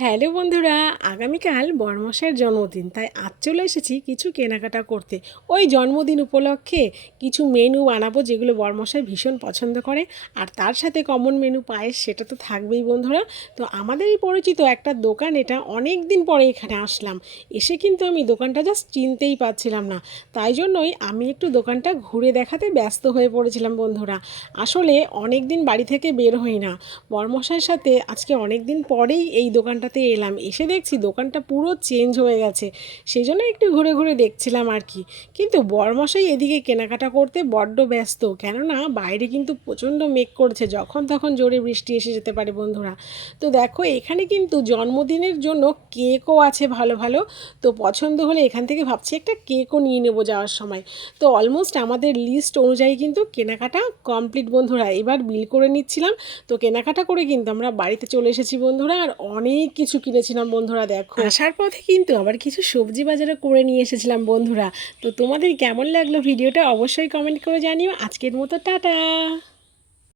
Hello বন্ধুরা, আগামীকাল বড়মশাইয়ের জন্মদিন, তাই আজ চলে এসেছি কিছু কেনাকাটা করতে। ওই জন্মদিন উপলক্ষে কিছু মেনু বানাবো যেগুলো বড়মশাই ভীষণ পছন্দ করে। আর তার সাথে কমন মেনু পায়েস, সেটা তো থাকবেই বন্ধুরা। তো আমাদেরই পরিচিত একটা দোকান, এটা অনেক দিন পরে এখানে আসলাম। এসে কিন্তু আমি দোকানটা জাস্ট চিনতেই পারছিলাম না, তাই জন্যই আমি একটু দোকানটা ঘুরে দেখাতে ব্যস্ত হয়ে পড়েছিলাম বন্ধুরা। আসলে অনেক দিন বাড়ি থেকে বের হই না, বড়মশাইয়ের সাথে আজকে অনেক দিন পরেই এই দোকানটাতে এলাম। এসে দেখছি দোকানটা পুরো চেঞ্জ হয়ে গেছে, সেই জন্য একটু ঘুরে ঘুরে দেখছিলাম আর কি। কিন্তু বড়মশাই এদিকে কেনাকাটা করতে বড্ড ব্যস্ত, কেননা বাইরে কিন্তু প্রচণ্ড মেঘ করেছে, যখন তখন জোরে বৃষ্টি এসে যেতে পারে বন্ধুরা। তো দেখো, এখানে কিন্তু জন্মদিনের জন্য কেকও আছে ভালো ভালো। তো পছন্দ হলে এখান থেকে ভাবছি একটা কেকও নিয়ে নেবো যাওয়ার সময়। তো অলমোস্ট আমাদের লিস্ট অনুযায়ী কিন্তু কেনাকাটা কমপ্লিট বন্ধুরা। এবার বিল করে নিচ্ছিলাম। তো কেনাকাটা করে কিন্তু আমরা বাড়িতে চলে এসেছি বন্ধুরা, আর অনেক কিছু কিনেছিলাম বন্ধুরা। দেখো, আসার পথে কিন্তু আবার কিছু সবজি বাজারও করে নিয়ে এসেছিলাম বন্ধুরা। তো তোমাদের কেমন লাগলো ভিডিওটা অবশ্যই কমেন্ট করে জানিও। আজকের মতো টাটা।